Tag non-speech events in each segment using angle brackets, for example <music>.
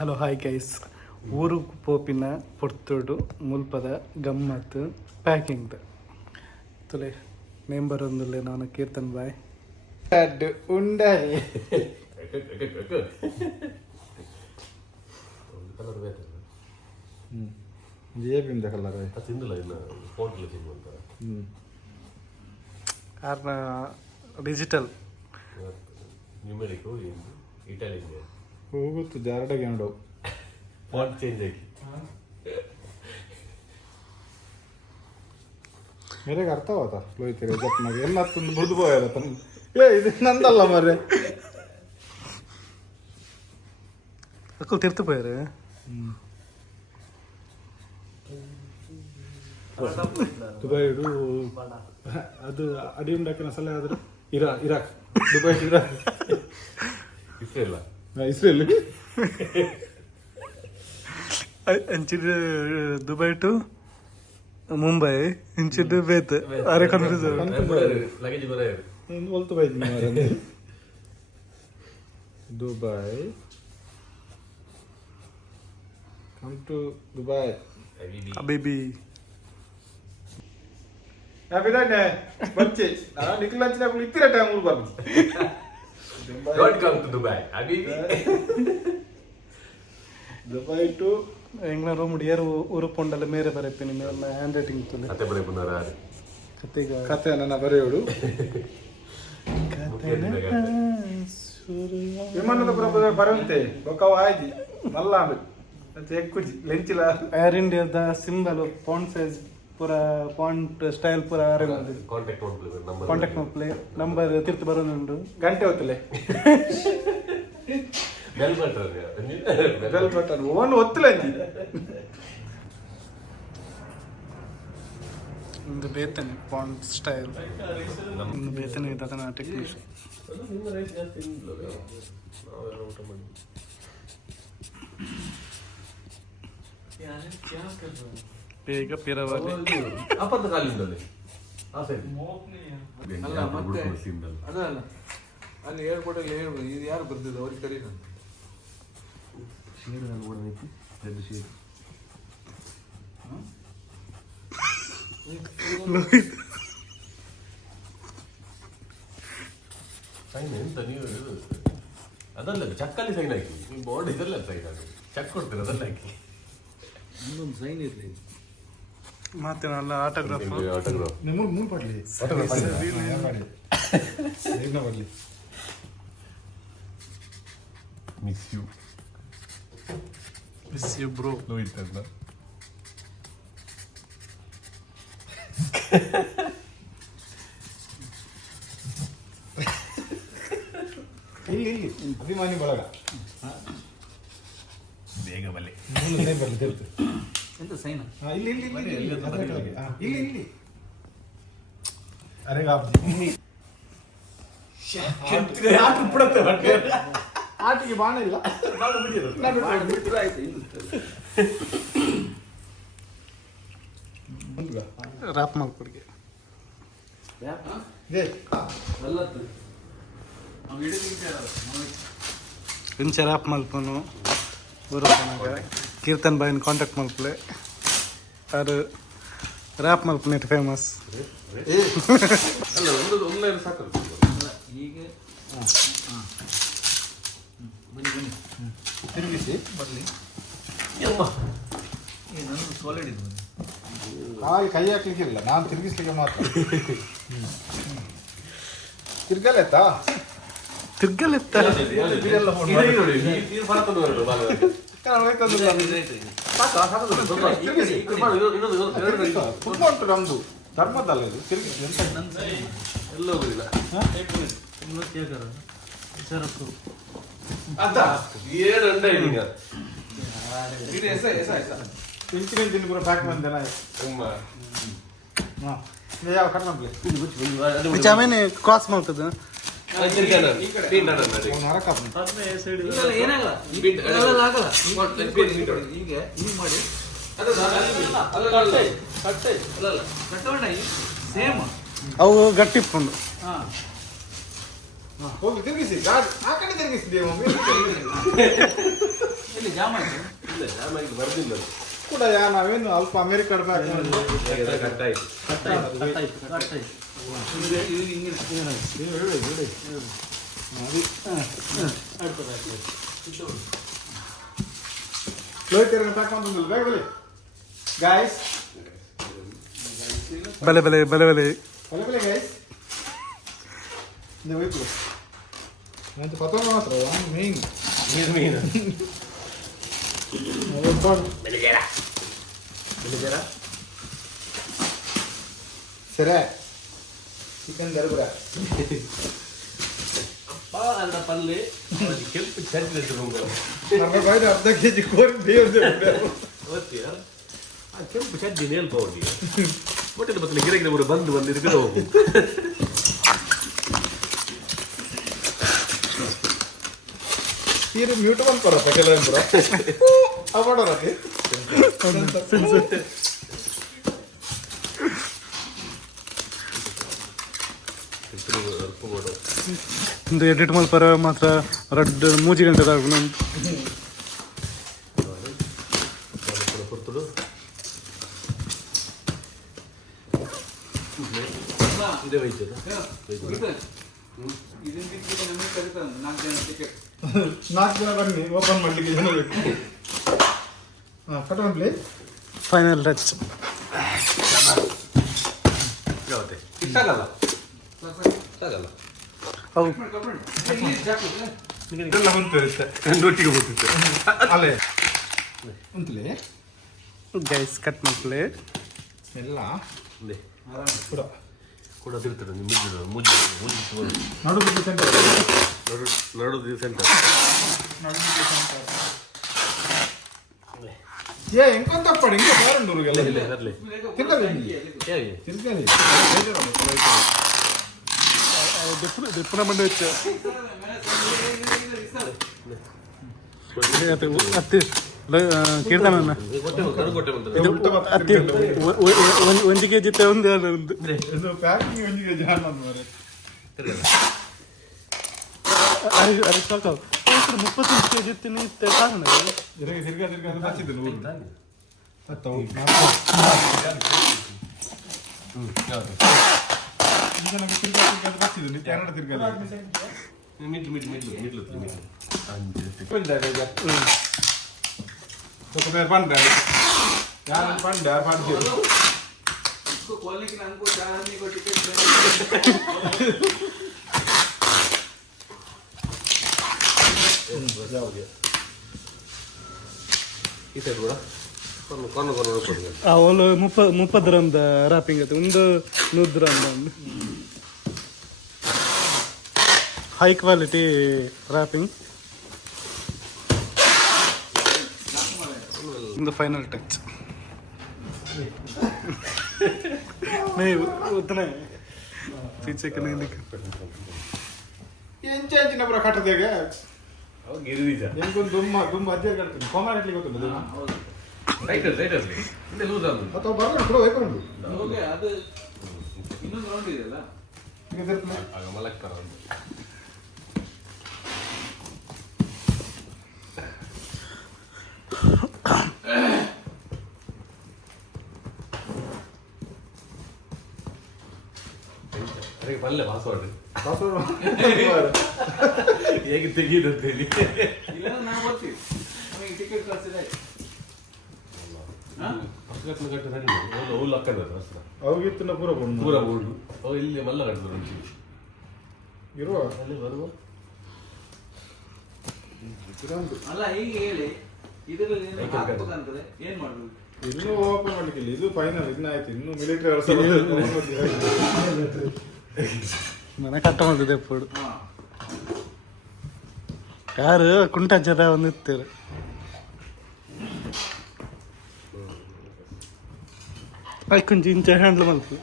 Hello hi guys ಊರು ಪೋಪಿನ ಪೊರ್ತುಡು ಮುಲ್ಪದ ಗಮ್ಮತ್ ಪ್ಯಾಕಿಂಗ್ದು ತುಲೆ ಮೆಂಬರ್ ಒಂದುಲ್ಲೆ ನಾನು ಕೀರ್ತನ್ ಬಾಯ್. ಉಂಡಾಯಿ ಕಲರ್ ಜೇಬಿಂದ ಕಲರ್ ತಿಂದಿಲ್ಲ ಇನ್ನು ತಿನ್ನುವಂತ ಡಿಜಿಟಲ್ ನ್ಯೂಮೆರಿಕ್ ಇಟಾಲಿಯನ್ ಹೋಗುತ್ತು ಜಾರಡಗೆ ನೋಡು ಫಾಂಟ್ ಚೇಂಜ್ ಆಗಿ. ಮೇರೆಗೆ ಅರ್ಥ ಆವತ್ತ ಲೋಯ್ತಿರಿ ಜಪ್ನಾಗ ತಂದು ಬುದ್ದು ಇಲ್ಲ ತಮ್ಮ ಏ ಇದು ನಂದಲ್ಲ ಮರ್ರೆ. ಅಕ್ಕಲ್ ತಿರ್ತು ಪೋಯರು. ದುಬೈ ಇಡು ಅದು ಅಡಿ ಉಂಡಾಕಿನ ಸಲ ಆದ್ರೆ ಇರಾ ಇರಾಕ್. Dubai Iraq. ಇಷ್ಟೇ ಇಲ್ಲ ಇಸ್ರೇಲ್ ಅಂಚಿದ ದುಬೈ ಟು ಮುಂಬೈ ಇಂಚಿದ ಬೇತ್ ಅರೆ ಕನ್ಫ್ಯೂಸ್ ಲಗೇಜ್ ಬರ ಒಂದು ಹೊಲ್ತು ಬೈದ್ ಮಾರೆ Dubai come to Dubai baby ಯಾಕಿದ್ದಾನೆ ಬಚ್ಚಿ ನಾನು ಡೋಂಟ್ ಕಮ್ ಟು ದುಬೈ ಅಬಿಬಿ ದುಬೈ ಟು ಎಂಗ್ಲ ರೂಮ್ ಯಾರು ಊರು ಪೊಂಡಲ್ಲ ಮೇರೆ ಬರಪ್ಪಿ ನಿಮ್ಮ ಹ್ಯಾಂಡ್ ರೈಟಿಂಗ್ ತುಂಬ ಕತೆ ಬರೀ ಬಂದಾರ ಕತೆಗ ಕತೆ ನನ್ನ ಬರೆಯೋಡು ವಿಮಾನದ ಪುರ ಬರಂತೆ ಬೊಕ್ಕವ ಆಯ್ದಿ ಮಲ್ಲ ಮತ್ತೆ ಎಕ್ಕುಜಿ ಲೆಂಚಿಲ ಏರ್ ಇಂಡಿಯಾದ ಸಿಂಬಲ್ ಫಾಂಟ್ ಸೈಜ್ ಪೂರ ಪಾಯಿಂಟ್ ಸ್ಟೈಲ್ ಪೂರ ಅರೇಂಜ್ ಮಾಡಿದ್ರು ಕಾಂಟ್ಯಾಕ್ಟ್ ಮಾಡ್ಕೊಳ್ಳಿ ನಂಬರ್ ಕಾಂಟ್ಯಾಕ್ಟ್ ಮಾಡ್ಲಿ ನಂಬರ್ ತಿರ್ತು ಬರೋದುಂಟು ಗಂಟೆ ಹೊತ್ತಲೆ. ಬೆಲ್ ಬಟನ್ ಬೆಲ್ ಬಟನ್ ಓನ್ ಒತ್ತಲೆ ಒಂದು ಬೇತನೆ ಪಾಯಿಂಟ್ ಸ್ಟೈಲ್ ಒಂದು ಬೇತನೆ ಟೆಕ್ನಿಷಿಯನ್ ಜಾಸ್ತಿ ಇಲ್ಲ ನಾವೆಲ್ಲ ಊಟ ಮಾಡಿ ಬೇಗ ಪಿರವಲ್ಲಿ ಅಪ್ಪದ ಕಾಲಿಂದಲೇ. ಆ ಸೈಡ್. ಅಲ್ಲ ಮತ್ತೆ ಅದಲ್ಲ ಅಲ್ಲಿ. ಏರ್ಪೋರ್ಟಲ್ಲಿ ಹೇಳ್ಬೋದು ಇದು ಯಾರು ಬರ್ತಿದ್ದು ಅವ್ರಿಗೆ ಕರೀ ನಾನು ಶೇಡ್ ಕೂಡ ನಿಂತು ರೆಡ್ ಶೇಡ್ ಸೈನ್ ಎಂತ ನೀವು? ಅದಲ್ಲ ಚಕ್ಕಲ್ಲಿ ಸೈನ್ ಹಾಕಿ. ನಿಮ್ಮ ಬೋರ್ಡ್ ಇದಲ್ಲ ಸೈನ್ ಹಾಕಿ. ಚಕ್ ಕೊಡ್ತೀರ ಅದಲ್ಲ ಹಾಕಿ. ಇನ್ನೊಂದು ಸೈನ್ ಇರಲಿ. ಮತ್ತೆ ಅಲ್ಲ ಆಟೋಗ್ರಾಫ್ ಆಟೋಗ್ರಾಫ್ ಮೂರು ಮೂರು ಪಡ್ಲಿ. ಪಡ್ಲಿ. Miss you miss you bro no ಇತ್ತಲ್ಲ ಇಲ್ಲಿ ಇಲ್ಲಿ ಅಭಿಮಾನಿ ಬಳಗ. ಬೇಗ ಬಲ್ಲೆ ಬರಲಿ ಎಂತ ಸೈನ್ ಇಲ್ಲಿ ಇಲ್ಲಿ ಇಲ್ಲಿ ಇಲ್ಲಿ ಇಲ್ಲಿ ಅದರ ಕೆಳಗೆ. ಹಾ, ಇಲ್ಲಿ ಇಲ್ಲಿ. ಅರೆ ಆಟಿಗೆ ಬಾಣ ಇಲ್ಲ. ಉಂಟುಗ? ರಾಪ್ ಮಾಡ್ಕೊಡ್ಗೆ. ಇದೆ. ನಲ್ಲತ್ತು ಅವ್ನು ಹಿಡಿದು ರಾಪ್ ಮಲ್ಪನು ಕೀರ್ತನ್ ಬಾಯಿನ ಕಾಂಟ್ಯಾಕ್ಟ್ ಮಲ್ಪಲೆ ಅದು ರ್ಯಾಪ್ ಇಟ್ಟು ಫೇಮಸ್ ಹೀಗೆ ಬನ್ನಿ ಬನ್ನಿ ತಿರುಗಿಸಿ ಬರಲಿ ಯಮ್ಮ ಏ ನನ್ನ ಸಾಲಿಡ್ ಇದು ಹಾಗೆ ಕೈ ಹಾಕ್ಲಿಕ್ಕಿಲ್ಲ ನಾನು ತಿರುಗಿಸ್ಲಿಕ್ಕೆ ಮಾತ್ರ ತಿರ್ಗಲೆತ್ತಾ ತಿರ್ಗಲೆತ್ತ ಉಂಟು ನಮ್ದು ಧರ್ಮದಲ್ಲ ಇದು ತಿರುಗಿಸಿ ಎಂತ ಎಲ್ಲ ಹೋಗುದಿಲ್ಲ ಅಂತ ಏಳು ಅಂಡ ಈಗ ಇದು ಎಸ ಎಸ ಎಸ ಇಂಚಿನ ಇಂಚಿನ ಪೂರ ಪ್ಯಾಕ್ ಬಂದೆ ನಾ ತುಂಬ ಹಾಂ ಯಾವ ಆಮೇಲೆ ಕ್ರಾಸ್ ಮಾಡ್ತದ ಹೀಗೆ ಹೀಗೆ ಮಾಡಿ ಸೇಮ್ ಅವು ಹಾ ಹೋಗಿ ತಿರುಗಿಸಿ ಆ ಕಡೆ ತಿರುಗಿಸಿದೆ ಇಲ್ಲಿ ಜಾಮ್ ಆಯ್ತು ಇಲ್ಲ ಜಾಮ್ ಆಗಿ ಬರ್ದಿಲ್ಲ ಕೂಡ ಯಾ ನಾವೇನು ಅಲ್ಪ ಹಾಗೆ ಕಟ್ ಆಯ್ತು. ಇದು ಹಿಂಗೆ ಲೋಹಿತ್ ಪ್ಯಾಕ್ ಮಾಡ್ತಿದ್ದಿಲ್ಲ ಬೇಗ ಬಲಿ ಗಾಯ್ಸ್ ಬಲೆ ಬಲೆ ಬಲೆ ಬಲೆ ಬಲೆ ಬಲೆ ಗಾಯ್ಸ್ ನೀವು ಹೋಯ್ತು ನಂಗೆ ಪತ್ರ ಮಾತ್ರ ಮೇನ್ ಮೀನು ಮೀನು ಸರಿ ಚಿಕನ್ ಗರ್ಬರ ಅಪ್ಪ ಅದ್ರ ಪಲ್ಲೆ ಅದು ಕೆಂಪು ಚಟ್ನಿ ಇಟ್ಟು ಅರ್ಧ ಬಾಯ್ದು ಅರ್ಧ ಕೆ ಜಿ ಕೋರಿ ಬೇಯ್ದು ಓದ್ತೀಯ ಆ ಕೆಂಪು ಚಡ್ಡಿ ನೇಲ್ಪ ಹೋಗಿ ಹೊಟ್ಟೆದ ಬತ್ತಲೆ ಗಿರ ಗಿರ ಬಂದು ಬಂದು ಇದಕ್ಕೆ ಹೋಗು ತೀರು ಮ್ಯೂಟ್ ಬಂದು ಬರಪ್ಪ ಕೆಲವೊಂದು ಪುರ ಅವಾಡೋರಕ್ಕೆ ಒಂದು ಎಡಿಟ್ ಮಲ್ಪರ ಮಾತ್ರ ರೆಡ್ ಮೂಜಿ ಬಿಟ್ಟು ನಮಗೆ ಕರೀತಾರೆ ನಾಲ್ಕು ಜನ ಬನ್ನಿ ಓಪನ್ ಮಾಡ್ಲಿಕ್ಕೆ ಜನ ಬೇಕು. ಹಾಂ ಕಟ್ ಪ್ಲೇಸ್ ಫೈನಲ್ ಟಚ್ ಸಾಗಲ್ಲ ಸಾಗಲ್ಲ ಅವು ಇದೆಲ್ಲ ಬಂತು ಬರ್ತಿತ್ತು ಅಲ್ಲೇ. ಅಂತಲೇ ಗೈಸ್ ಕಟ್ ಮಾಡ್ಕೊಳ್ಳಿ. ಎಲ್ಲ. ಕೂಡ. ಕೂಡ ತಿರ್ತಾರೆ ನಿಮ್ಮ ಮುಜ್ಜು ಮುಜ್ಜು ಮುಜ್ಜು ತಗೊಂಡು ನಡು ಬಿಟ್ಟು ಸೆಂಟರ್ ನಡು ನಡು ದಿವಸ ಅಂತ ಏ ಎಂಕೊಂತ ಪಡಿ ಇಂಕ ಬಾರಂಡು ಊರಿಗೆಲ್ಲ? ಇಲ್ಲ ತಿನ್ನಲ್ಲ ಹೇಗೆ? ತಿನ್ಕಲಿ ದಿಪ್ಪನ ಮಂಡೆ ಹೆಚ್ಚು ಅತ್ತಿ ಕೀರ್ತನ ಕೊಟ್ಟೆ ಕಡು ಕೊಟ್ಟೆ ಬಂತಲ್ಲ ಇದು ಅತ್ತಿ ಒ- ಒ- ಒ- ಒಂದು ಕೆ ಜಿ ಒಂದು ಒಂದು ಇದು ಪ್ಯಾಕಿಂಗ್ ಒಂದಿಗೆ ಜಾನ್ ಅಂದ್ ಮಾರೆ ತಿರ್ಗಲ್ಲ ಅರಿ ಅರಿ ಸಾಕು ಮುಪ್ಪತ್ತೊಂದು ಕೆ ಜಿ ತಿನ್ನಿ ಕಾರಣ ತಿರ್ಗಿ ಈ ಸೈಡ್ ಕೂಡ ಅವಳು ಮುಪ್ಪ ಮುಪ್ಪದ್ರಂದ ರಾಪಿಂಗ್ ಐತೆ ಒಂದು ನೂರು ರಂದ ಒಂದು. ಹೈ ಕ್ವಾಲಿಟಿ ರ್ಯಾಪಿಂಗ್ ಒಂದು ಫೈನಲ್ ಟಚ್ नहीं उतना है पीछे का नहीं दिखा ಎಂಚ ಎಂಚಿನ ಪುರ ಕಟ್ಟದೇಗ ಅವಾಗ ಗಿರಿಜ ಎಂಕೊಂದು ದುಮ್ಮ ದುಮ್ಮ ಅಜ್ಜರ್ ಕಟ್ತೀನಿ ಕೋಮ ಕಟ್ಲಿಕ್ಕೆ ಗೊತ್ತಿಲ್ಲ ರೈಟ್ ರೈಟ್ ಅಲ್ಲಿ ಹಿಂದೆ ಲೂಸ್ ಆದ ಅಥವಾ ಬರಲ್ಲ ಕೂಡ ಹೋಯ್ಕೊಂಡು ಹೋಗಿ ಅದು ಇನ್ನೊಂದು ರೌಂಡ್ ಇದೆಯಲ್ಲ ಈಗ ಇದಿರ್ತದೆ. ಪಲ್ಲೆ ಪಾಸ್ವರ್ಡ್. ಪಾಸ್ವರ್ಡ್ <laughs> ಹೇಗೆ ತೆಗೀದಂತೇಳಿ ಇಲ್ಲ ಬರ್ತೀವಿ ನಮಗೆ ಟಿಕೆಟ್ ಕಳ್ಸಿದ್ರೆ ಪಕ್ಕದ ಕಟ್ಟು ಸರಿ ಅವ್ಲು ಅಕ್ಕದ ಅಷ್ಟ ಅವಾಗಿತ್ತಿನ ಪೂರ ಬಂದು. ಪೂರ ಬೋರ್ಡು ಓ ಇಲ್ಲಿ ಬಲ್ಲ ಇರುವ? ಅಲ್ಲಿ ಬರುವ? ಅಲ್ಲ ಹೀಗೆ ಹೇಳಿ. ಇದರಲ್ಲಿ ಏನು ಹಾಕ್ಬೇಕಂತದೆ ಏನ್ ಮಾಡ್ಬೇಕು? ಇನ್ನೂ ಓಪನ್ ಮಾಡ್ಲಿಕ್ಕಿಲ್ಲ. ಇದು ಫೈನಲ್ ಇನ್ನ ಆಯ್ತು. ಇನ್ನು ಮಿಲಿಟರಿ <laughs> <laughs> ಮನೆ ಕಟ್ಟ ಒಂದು ದೆಪೋರ್ ಯಾರು ಕುಂಟ ಚರ ಇದೆ ಅಂತ ತಿರು ಐಕಂದಿ ಇಂಟರ್ ಹ್ಯಾಂಡಲ್ ಮಾತ್ರ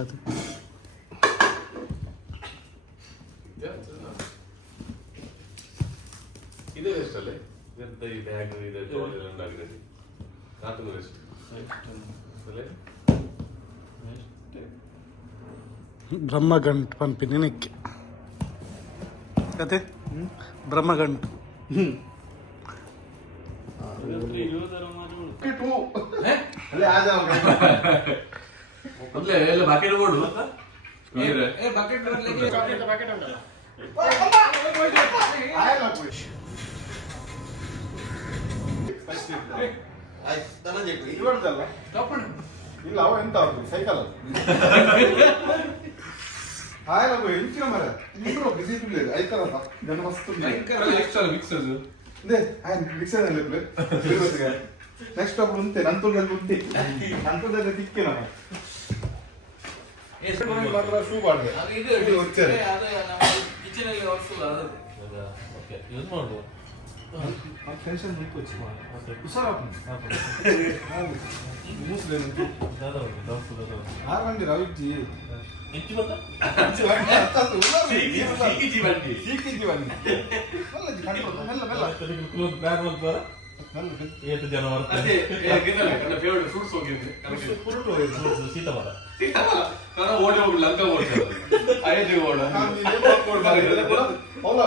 ಅದು ಸುಳಿದಕ್ಕೆ ಅಲ್ಲೇ ಎಂತ ಈ ಬ್ಯಾಗ್ ಇದೆ ಟೋಲ್ ಎಲ್ಲ ಆಗಿದೆ ಕಾರ್ಟೂನ್ ರೆಸ್ಟ್ ಅಲ್ಲೇ ಬ್ರಹ್ಮಗಂಟ್ ಪಂಪಿನಿ ನೆಕ್ಕೆ ಕತೆ ಬ್ರಹ್ಮಗಂಟ್ ಮೊದ್ಲೇ ಎಲ್ಲ ಬಕೆಟ್ ಕೊಡು ತಪ್ಪಣ್ಣ ಇಲ್ಲ ಅವ ಎಂತ ಅವ್ರು ಸೈಕಲ್ ಆಯ್ಲ ಹೆಂಚಿನ ಮರ ಇಬ್ರು ಬಿಸಿ ತುಳ್ಳಿ ಐತಲ್ಲ ಜನ ಮಸ್ತ್ ನೆಕ್ಸ್ಟ್ ಒಬ್ರು ಉಂಟೆ ನಂತುಲ್ದಲ್ಲಿ ಉಂಟೆ ನಂತುಲ್ದಲ್ಲಿ ತಿಕ್ಕೆ ನಾನು ಮಾತ್ರ ಶೂ ಬಾಡ್ದೆ ಅದು ಇದು ಇದು ಒಚ್ಚಾರೆ. ಏ, ಅದು ನಮ್ಮ ಕಿಚನ್ ಅಲ್ಲಿ ಒರ್ಸಲ್ಲ ಅದು ಯೂಸ್ ಮಾಡುದು ಟೆನ್ಷನ್ ಬೇಕು ಹುಷಾರಾಪು ಮೂಸ್ಲೇನು ಆರು ಗಂಟೆ ರವಿಜ್ಜಿ ಹೆಚ್ಚು ಬಂದ ಸೀಕಿಜಿ ಬನ್ನಿ ಮೆಲ್ಲ ಮೆಲ್ಲ ಮೆಲ್ಲ ಏತು ಜನ ಅದೇ ನನ್ನ ಫೇವರೇಟ್ ಫ್ರೂಟ್ಸ್ ಹೋಗಿದ್ದೆ ಶೀತ ಮರ ನಾನು ಓಡಿ ಹೋಗಿ ಲಂಕ ಓಡ್ತಾರೆ ಅಯೋಧ್ಯೆ ಓಡ ಹೌದಾ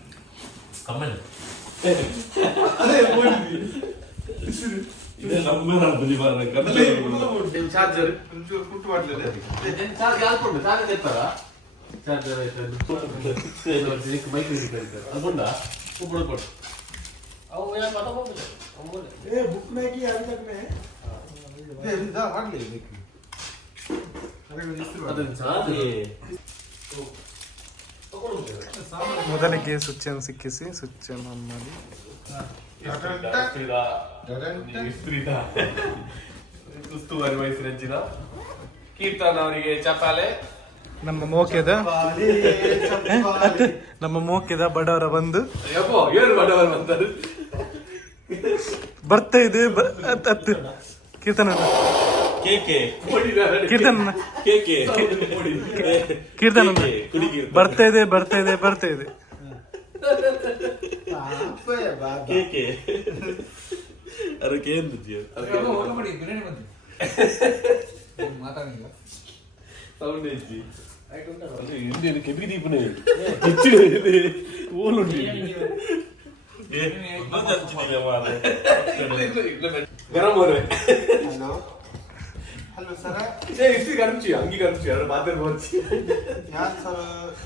ಅಲ್ಲೇ ಮನ್ ಮಲ್ತಂದಿಲ್ಲ come on India come on ಇದೆ ನಮ್ಮ ಬುಲಿಬಾರ ಚಾರ್ಜರ್ ಕುಟ್ಟು ಮಾಡ್ಲಿಲ್ಲ ಚಾರ್ಜ್ ಹಾಕೊಂಡು ಚಾರ್ಜ್ ಇರ್ತಾರ ಚಾರ್ಜರ್ ಆಯ್ತು ಮೈಕ್ ಅದ್ಕೊಂಡ ಒಬ್ಬಳು ಕೊಡು ಅವು ಯಾಕೆ ಮಾತಾಡ್ಬೋದಿಲ್ಲ ಏ ಬುಕ್ ನಾಕಿ ಅಲ್ಲಿ ತಕ್ಕನೆ ಏ ಇಂದ ಮಾಡ್ಲಿ ಬೇಕು ಅದನ್ನ ಚಾರ್ಜ್ ಮೊದಲಿಗೆ ಸ್ವಿಚ್ ಅನ್ನು ಸಿಕ್ಕಿಸಿ ಸ್ವಿಚ್ ಅನ್ನು ಆನ್ ಮಾಡಿ ಉಸ್ತುವಾರಿ ರಂಜಿನ ಕೀರ್ತನ್ ಅವರಿಗೆ ಚಪಾಲೆ ನಮ್ಮ ಮೋಕ್ಯದ ನಮ್ಮ ಮೋಕ್ಯದ ಬಡವರ ಬಂದು. ಯಪ್ಪೋ ಏನು ಬಡವರ ಬಂದರು ಬರ್ತಾ ಇದೆ ಬ- ಅತ್- ಅತ್. ಕೀರ್ತನ ಕೇಕೆ ಕೀರ್ತನ ಕೇಕೆ ಕೀರ್ತನ ಕುಡಿ ಬರ್ತಾ ಇದೆ ಬರ್ತಾ ಇದೆ ಬರ್ತಾ ಇದೆ ಕೇಕೆ ಅದಕ್ಕೆ ಏನು ಊಟ ಮಾಡಿ ಬಿರಿಯಾನಿ ಬಂತು ಮಾತಾಡಿಲ್ಲ ಸೌಂಡ್ ಹೆಚ್ಚಿ ಇಂಡಿಯನ್ ಕೆಬಿ ದೀಪನೇ ಹೆಚ್ಚಿನ ಓಲುಂಡಿ ಗರಂ ಅವರೇ ಹಲೋ ಸರ? ಏ ಇಷ್ಟು ಗರಮ್ಚಿ ಅಂಗಿ ಗರಮ್ಚಿ ಅದ್ರ ಮಾತ್ರ ಬರ್ಚಿ ಯಾರು ಸರ್?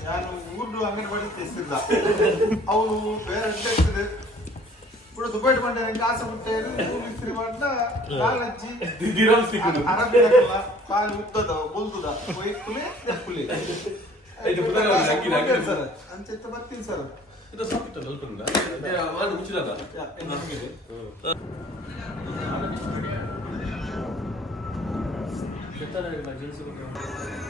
ಯಾರು? ಊರು ಅಂಗನವಾಡಿ ತೆಸಿಲ್ಲ ಅವನು ಬೇರೆ ಅಡ್ಡಿರ್ತದೆ ಕೂಡ ದುಬೈ ಬಂಡೆ ನಂಗೆ ಆಸೆ ಬಿಟ್ಟೇನು ಊರು ಇಸ್ತ್ರಿ ಮಾಡ್ದ ಕಾಲು ಹಚ್ಚಿ. ದಿರಮ್ ಸಿಕ್ಕಿದ್ದು. ಅರಬಿ ಹಾಕಲ್ಲ ಕಾಲು ಉದ್ದದ ಬುಲ್ದುದ. ವೈಟ್ ಕುಲಿ ಕುಲಿ ಇದು ಪುಸ್ತಕ ಅಂಗಿ ಹಾಕಿ ಸರ್. ಅಂಚೆತ್ತ ಬರ್ತೀನಿ ಸರ್. ಇದು ಸಾಕಿತ್ತು ಅಲ್ಪ ಮಾಡಿ ಮುಚ್ಚಿದಾಗ ಹ್ಞೂ 몇 달을 연습을 해요?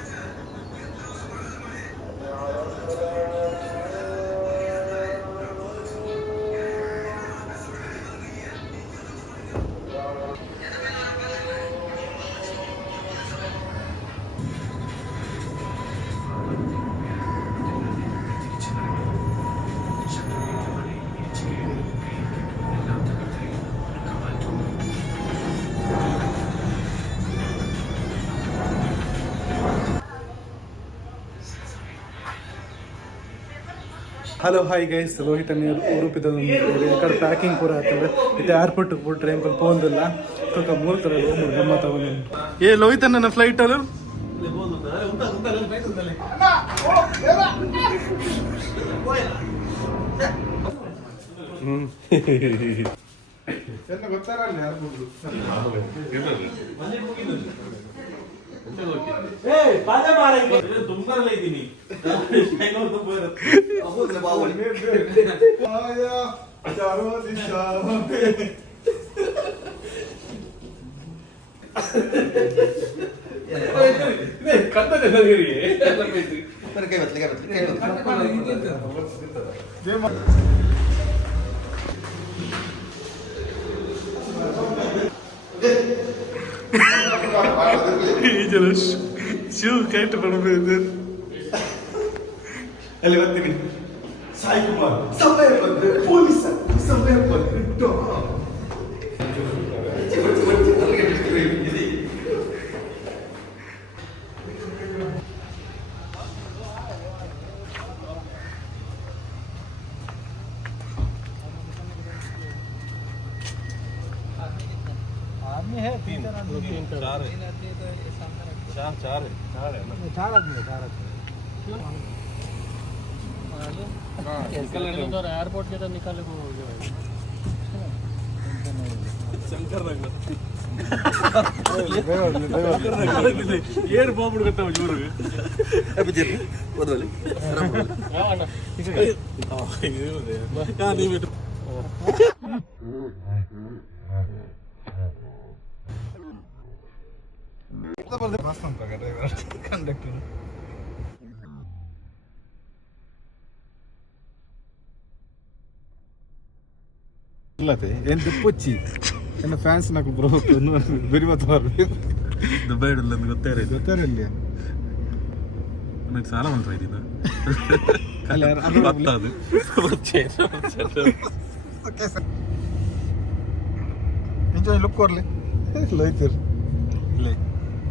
ಹಲೋ ಹಾಯ್ ಗೈಸ್ ರೋಹಿತ್ ಅಣ್ಣ ಊರುಪಿದ ಯಾಕಡೆ ಪ್ಯಾಕಿಂಗ್ ಕೂಡ ಆಗ್ತದೆ. ಇದು ಏರ್ಪೋರ್ಟ್ ಬಿಟ್ರೆ ಹೆಂಗೆ ಪೋಂದಿಲ್ಲ ಸ್ವಲ್ಪ ಮೂರು ತರ ಗಮ್ಮ ತಗೊಂಡು ಏ ಲೋಹಿತ್ ನನ್ನ ಫ್ಲೈಟ್ ಅದು ಹ್ಞೂ ಕೈ ಬತ್ತಲಿ ಕೈ ಬತ್ತಲಿ ಕೈ ಬತ್ತಲಿ ಈ ಜನ ಶಿವ್ ಕೈಟ್ ಬರಬೇಕು ಅಲ್ಲಿ ಬರ್ತೀನಿ ಸಾಯಿ ಕುಮಾರ್ ಸಮಯ ಬಂದ್ರೆ ಪೊಲೀಸ ಸಮಯ ಬಂದ್ರೆ ಡಾನ್. एयरपोर्ट के तो निकाले को हो गया ಏರ್ ಬಾಂಬ್ ಗೊತ್ತಾವ ಇವ್ರಿಗೆ ನೀವು ಕಂಡಕ್ಟರ್ మాట్లాడితే ఏం తెప్పొచ్చి ನನ್ನ ಫ್ಯಾನ್ಸ್ ನಾಲ್ಕು ಬರ್ಬೇಕು ಅನ್ನೋ ಬರಿ ಮಾತಾಡ್ರಿ ದುಬೈಡಲ್ಲಿ ಒಂದು ಗೊತ್ತೇ ಗೊತ್ತೇ ಇಲ್ಲ ನನಗೆ ಸಾಲ ಮಾತ್ರ ಇದ್ದಿದ್ದು ಅಲ್ಲ ಅದು ನಿಜವಾಗಿ ಲುಕ್ ಕೊರ್ಲಿ ಲೈತರ್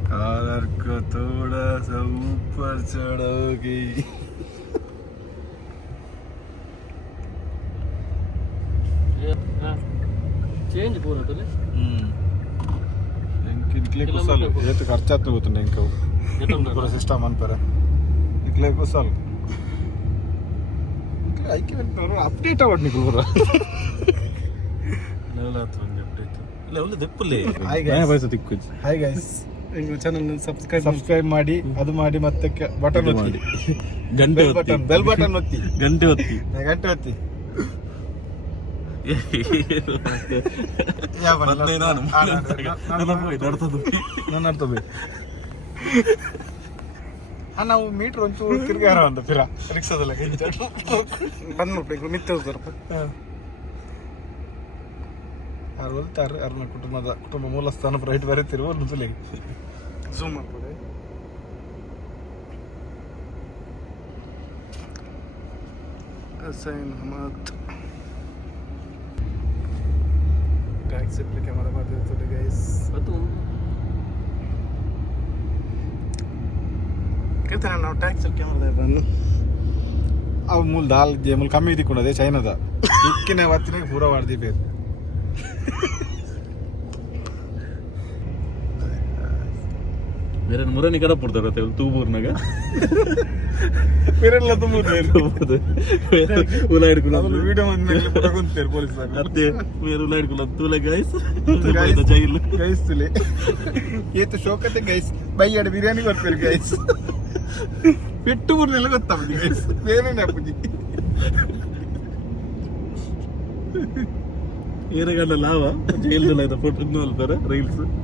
ಕಾಲರ್ಕ ತೋಡ ಸೂಪರ್ ಚಡೋಗಿ చేతికి ఖర్చు అవుతుంది పోతుండే ఇంకా సిస్టమ్ అంటారా ఇట్లా కూర్చోాలి అప్డేట్ అవ్వండి నీకు కూడా లెవెల్ అవుతుంది అప్డేట్ లెవెల్ ಹಾಯ್ ಗಾಯ್ಸ್ ಬೈಸ ದಿಕ್ಕು ಹಾಯ್ ಗಾಯ್ಸ್ ನಿಮ್ಮ ಚಾನೆಲ್ ಸಬ್ಸ್ಕ್ರೈಬ್ ಮಾಡಿ. ಅದು ಮಾಡಿ ಮತ್ತೆ ಬಟನ್ ಒತ್ತಿ. ಗಂಟೆ ಬೆಲ್ ಬಟನ್ ಒತ್ತಿ. ಗಂಟೆ ಒತ್ತಿ. ಗಂಟೆ ಒತ್ತಿ. ನನ್ನ ನಾವು ಮೀಟರ್ ಒಂಚೂರು ತಿರ್ಗಾರ ಅಂತ ಫಿರ ರಿಕ್ಷಾದಲ್ಲ ಬಂದ್ ಮಾಡ್ಬೇಕು ಮಿತ್ತೆ ಹೋಗ್ತಾರಪ್ಪ ಯಾರು ಹೊಲ್ತಾರೆ ಯಾರನ್ನ ಕುಟುಂಬದ ಕುಟುಂಬ ಮೂಲ ಸ್ಥಾನ ರೈಟ್ ಬರೀತಿರುವ ಜೂಮ್ ಝೂಮ್ ಮಾಡ್ಬೋದು ಹಸೈನ್ ಅಹಮದ್ ಟ್ಯಾಕ್ಸಿ ಕ್ಯಾಮರಾ ಮಾಡಿರ್ತದೆ ಗೈಸ್ ಕೇಳ್ತಾನೆ ನಾವು ಟ್ಯಾಕ್ಸ್ ಅವು ಮೂಲ ದಾಲ್ ಮೂಲ ಕಮ್ಮಿ ಇದ್ದಿಕೊಂಡದೆ ಚೈನಾದ. ಇಕ್ಕಿನ ಅವತ್ತಿನಾಗ ಪೂರ ವಾಡ್ದಿ ಬೇರೆ ಬೇರೆ ಮುರನಿ ಕಡ ಪಡ್ತಾರೆ ತೂಬೂರ್ನಾಗ ಬೇರೆಲ್ಲ ತುಂಬ ಉಲ ಹಿಡ್ಕೊಂಡು ವಿಡಿಯೋ ಬಂದ್ಮೇಲೆ ಪುಟಕೊಂತೇರು ಪೊಲೀಸ್ ಅತ್ತೆ ಬೇರೆ ಉಲ ಹಿಡ್ಕೊಂಡು ತೂಲೆ ಗೈಸ್ Guys. ಜೈಲು ಗೈಸ್ ತುಲಿ ಏತು ಶೋಕತೆ ಗೈಸ್ ಬೈಯಾಡ ಬಿರಿಯಾನಿ ಬರ್ತಾರೆ ಗೈಸ್ ಪೆಟ್ಟು ಊರ್ನೆಲ್ಲ ಗೊತ್ತಾಗ್ತದೆ ಗೈಸ್ ಬೇರೆ ಅಪ್ಪುಜಿ ಏರಗಂಡ ಲಾವ ಜೈಲ್ದಲ್ಲ ಆಯ್ತಾ ಫೋಟೋ ಇನ್ನೂ ಅಲ್ತಾರೆ ರೈಲ್ಸ್ ಚವನರು ಕಾಲಿಂಜಿ ತೂಬೂರ್ನಿ ಗೈಸ್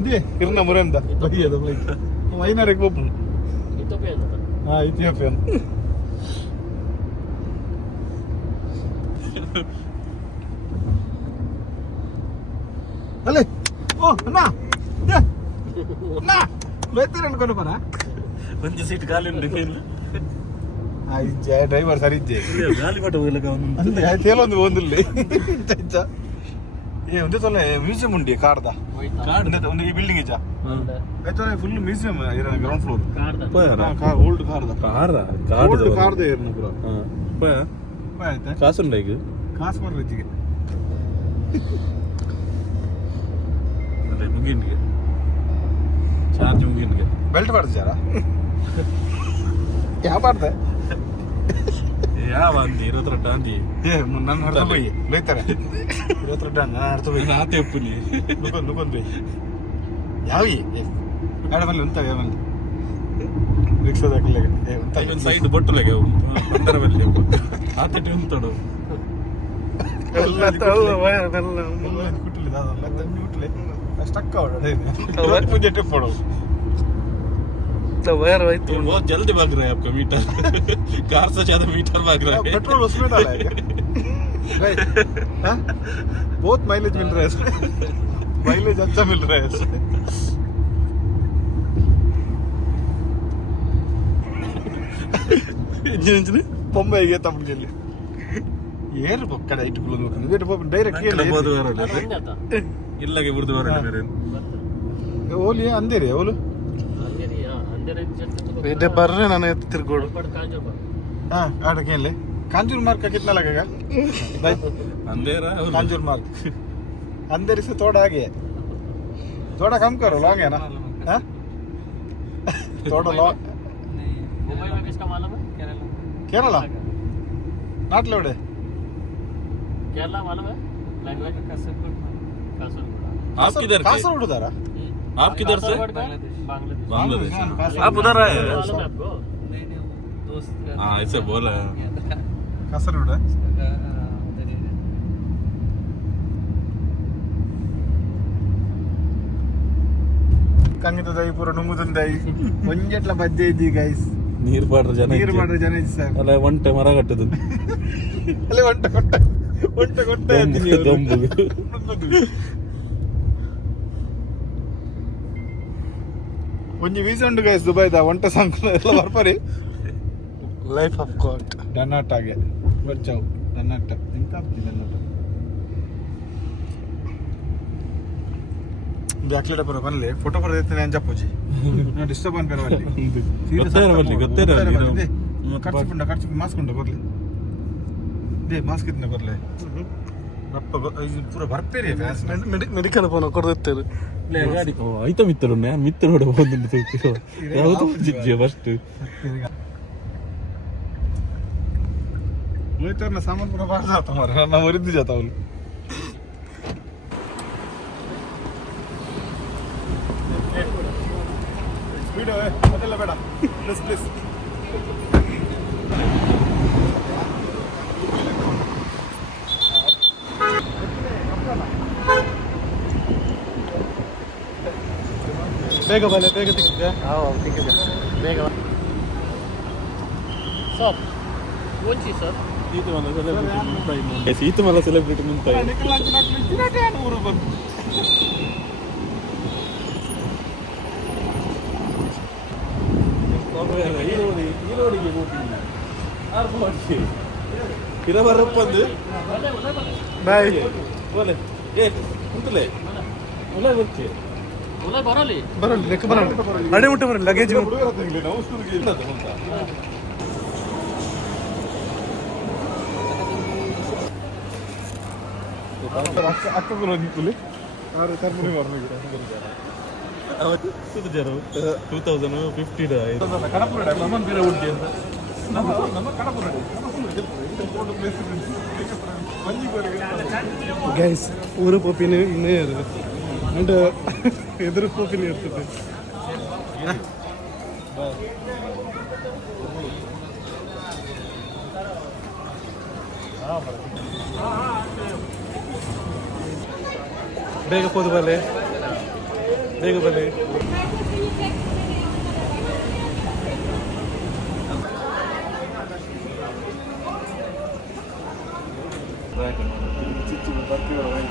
ಅದೇ ಇರ್ನ ಮುರೆ ಅಂತ ಬೈ ಅದು ಬೈ ವೈನರಿಗೆ ಹೋಗ್ಬು ಇಥಿಯೋಪಿಯಾ ಅಂತ ಹಾ ಇಥಿಯೋಪಿಯನ್ ಅಲ್ಲೇ ಓ ಅಣ್ಣ ಅಣ್ಣ ಬರ್ತೀರ ಅನ್ಕೊಂಡು ಬರ ಒಂದು ಸೀಟ್ ಖಾಲಿ ಉಂಟು ಡ್ರೈವರ್ ಸರಿ ಇದ್ದೆ ಗಾಳಿ ಪಟ್ಟ ಹೋಗ್ಲಿಕ್ಕೆ ಒಂದು ತೇಲೊಂದು ಒಂದಿಲ್ಲ ಏ ಒಂದೇ ತೊಲೆ ಮ್ಯೂಸಿಯಂ ಉಂಡಿ ಕಾರ್ದ ಕಾಡು ಒಂದೇ ಒಂದು ಈ ಬಿಲ್ಡಿಂಗ್ ಇಚ್ಚ ಆಯ್ತು ಫುಲ್ ಮ್ಯೂಸಿಯಂ ಇರೋ ಗ್ರೌಂಡ್ ಫ್ಲೋರ್ कार ಓಲ್ಡ್ ಕಾರ್ದ ಕಾರ ಓಲ್ಡ್ ಕಾರ್ದ ಇರ್ನ ಪುರ. ಆಯ್ತಾ? ಕಾಸುಂಡ ಈಗ? ಕಾಸು ಬರ್ರಿ ಇಜ್ಜಿಗೆ ಅದೇ ಮುಗಿನ್ಗೆ ಚಾರ್ಜ್ ಮುಗಿನ್ಗೆ ಬೆಲ್ಟ್ ಮಾಡ್ದು ಜರ? <laughs> ಯಾವ ಮಾಡ್ದೆ ಯಾವ ಅಂದಿ? ಇರೋದ್ರ ಅಂದಿ. ಏ ನನ್ನ ಹರ್ತ ಬೈ ಬೈತಾರೆ. ಇವತ್ತು ನಾನು ಹರ್ತ ಬೈ ನಾತೆ ಉಪ್ಪುಲಿ ನುಕೊಂಡ್ ನುಕೊಂಡ್ ಬೈ ಯಾವ ಆಡ ಮಲ್ಲಿ ಅಂತ ಯಾವ ರಿಕ್ಷಾದ ಹಾಕಲೆ ಏ ಉಂತ ಸೈಡ್ ಬೊಟ್ಟುಲೆಗೆ ಬಂದರ ಬಲ್ಲಿ ಆತಟಿ ಉಂತಡು. ಎಲ್ಲ ಕುಟ್ಲಿ. ಅಷ್ಟಕ್ಕ ಮುಂಜೆ ಟಿಪ್ ಕೊಡು ವಯರ್ ಆಯ್ತು बहुत जल्दी भाग रहा है आपका मीटर कार से ज्यादा मीटर भाग रहा है पेट्रोल उसमें डाला है क्या हाँ? बहुत माइलेज मिल रहा है इसमें माइलेज अच्छा मिल रहा है इसमें ಬೊಂಬೈಗೆ ತಮಿಳಲ್ಲಿ ಏರು ಕಡೆ ಇಟ್ಟುಕೊಳ್ಳೋದು ಡೈರೆಕ್ಟ್ ಬೋದು ಬರಲ್ಲ ಬಂದೆ ಆತ ಇಲ್ಲಗೆ ಬುಡ್ದು ಬರಲ್ಲ ಬೇರೆ ಓಲಿ ಅಂದೇರಿ ಅವಳು ಇದೆ ಬರ್ರೆ ನಾನು ತಿರ್ಗೋಡು. ಹಾ ಅಡಕ್ಕೆ ಇಲ್ಲಿ. ಕಾಂಜೂರ್ ಮಾರ್ಕ್ ಕಿತ್ನ ಅಂದೇರ ಕಾಂಜೂರ್ ಮಾರ್ಕ್. ಅಂದೇರಿಸ ತೋಡ ಹಾಗೆ. ತೋಡ ಕಮ್ ಕರು ಲಾಂಗ್ ಏನಾ ತೋಡ ಲಾಂಗ್ ಕೇರಳ? ನಾಟ್ಲ ಬಿಡೆ. ಕೇರಳ ಮಾಲವ? ಕಾಸರ್ಗೋಡು. ಕಾಸರ್ಗೋಡು ಕಾಸರ್ಗೋಡು ಕಾಸರ್ಗೋಡು ಕಾಸರ್ಗೋಡು आप किधर से बांग्लादेश बांग्लादेश कासरगोड। आप उधर आए हैं? मालूम है आपको हाँ ऐसे बोला ಕಾಸರಗೋಡ ಕಂಗಿತದಾಯಿ ಪೂರ ನುಂಗುದಂದಾಯಿ ಒಂಜೆಟ್ಲ ಬದ್ದೆ ಇದ್ದಿ ಗೈಸ್ ನೀರ್ ಪಾಡ್ರ ಜನ ನೀರು ಇಕ್ಕೆ. ಮಾಡ್ರೆ ಜನ ಇದ್ದು ಸರ್ ಅಲ್ಲ ಒಂಟೆ ಮರ ಕಟ್ಟದು ಅಲ್ಲೇ ಒಂಟ ಕೊಟ್ಟ ಒಂಟ ಕೊಟ್ಟ ಎತ್ತೀನಿ ಅವ್ರು. ದೊಂಬು ಒಂಜಿ ವೀಸಾ ಉಂಟು ಗೈಸ್ ದುಬೈದ ಒಂಟ ಸಾಂಗ್ ಎಲ್ಲ ಬರ್ಪರಿ ಲೈಫ್ ಆಫ್ ಗಾಡ್ ಡನ್ನಾಟಾಗೆ ಬರ್ಚಾವು ಡನ್ನಾಟ ಎಂತ ಆಗ್ತದೆ ಡನ್ನಾಟ ಬ್ಯಾಕ್ಲೆಟ ಬರೋ ಬನ್ಲಿ ಫೋಟೋ ಬರೆದಿರ್ತೀನಿ ಅಂಜ ಪೂಜಿ. ಡಿಸ್ಟರ್ಬ್ ಅನ್ಬೇಡ ಬನ್ನಿ ಗೊತ್ತೇರ ಬರ್ಲಿ ಗೊತ್ತೇ ಬರ್ಲಿ ಖರ್ಚು ಖರ್ಚು ಮಾಸ್ಕ್ ಉಂಡು ಬರ್ಲಿ. ದೇ ಮಾಸ್ಕ್ ಇದ್ನ ಬರ್ಲಿ. ಇದು ಪೂರ ಬರ್ಪೇರಿ ಫ್ಯಾನ್ಸ್ ಮೆಡಿಕಲ್ ಫೋನ್ ಕೊಡ್ದಿರ್ತೀರಿ ಗಾಡಿ ಓ ಐತ ಮಿತ್ತರು ಮಿತ್ತರು ಒಂದು ತೂಕಿರೋ ಯಾವುದು ಜಿಜ್ಜೆ ಫಸ್ಟ್ ಹೋಯ್ತಾರ ಸಾಮಾನು ಪೂರ ಬಾರ್ದ ಆತ ಮಾರ ನಾವು ಒರಿದ್ದು ಜಾತ ಅವಳು ವಿಡಿಯೋ ಅದೆಲ್ಲ ಬೇಡ ಪ್ಲೀಸ್ ಪ್ಲೀಸ್ ಬೇಗ ಬರಲಿ ಬೇಗ ಸಿಗುತ್ತೆ ಹಾಂ ಸಿಕ್ಕಿದೆ ಬೇಗ ಸರ್ ಓಚಿ ಸರ್ ಸೀತು ಮಲ್ಲ ಸೆಲೆಬ್ರಿಟಿ ಸೀತು ಮಲ್ಲ ಸೆಲೆಬ್ರಿಟಿ ನಿಂತ ಊರು ಬಂದು ஈரோடு ஈரோடுக்கு போட்டீங்க ஆர்ப்பாடு இரவரப்பந்து பாய் போல ஏ குண்டுலே உள்ள வச்சு ಬರಲಿ. ಲೆಕ್ಕ ಬರಲಿ. ನಡೆ ಉಂಟು ಬರಲಿ ಲಗೇಜ್ ಅಕ್ಕಗಳು ನಿಂತುಲಿ ಆರು ಕರ್ಮುನಿ ಬರ್ಲಿಕ್ಕೆ ಟೂ ತೌಸಂಡ್ ಫಿಫ್ಟಿ ಉಡ್ಡಿ ಅಂತ ನಮ್ಮ ನಮ್ಮ ಕಡಪುರ ഗൈസ് ഊര് ಎದುರು ಪೋಪಿನ ಇರ್ತದೆ ಬೇಗ ಕೂದು ಬಲೆ ಬೇಗ ಬಲೆ ಬರ್ತೀವಿ ಒಂದು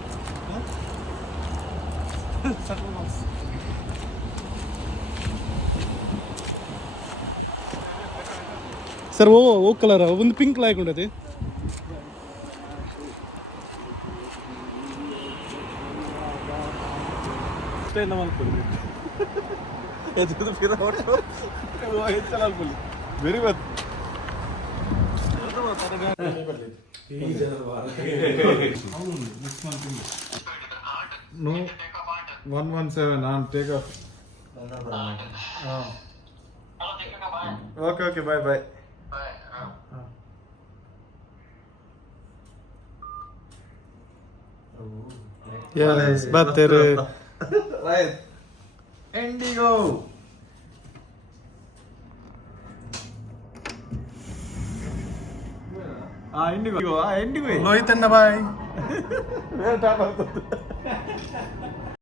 ಸರ್ ಓ ಓ ಕಲರ್ ಒಂದು pink ಉಂಟది very much No, one one seven. I'll take off. Okay, okay. Bye, bye. Yes, battery. Light. Indigo. ആ ഇൻഡിഗോ ആ ഇൻഡിഗോ ലോഹിത് എന്നാ ബായ് വേറെ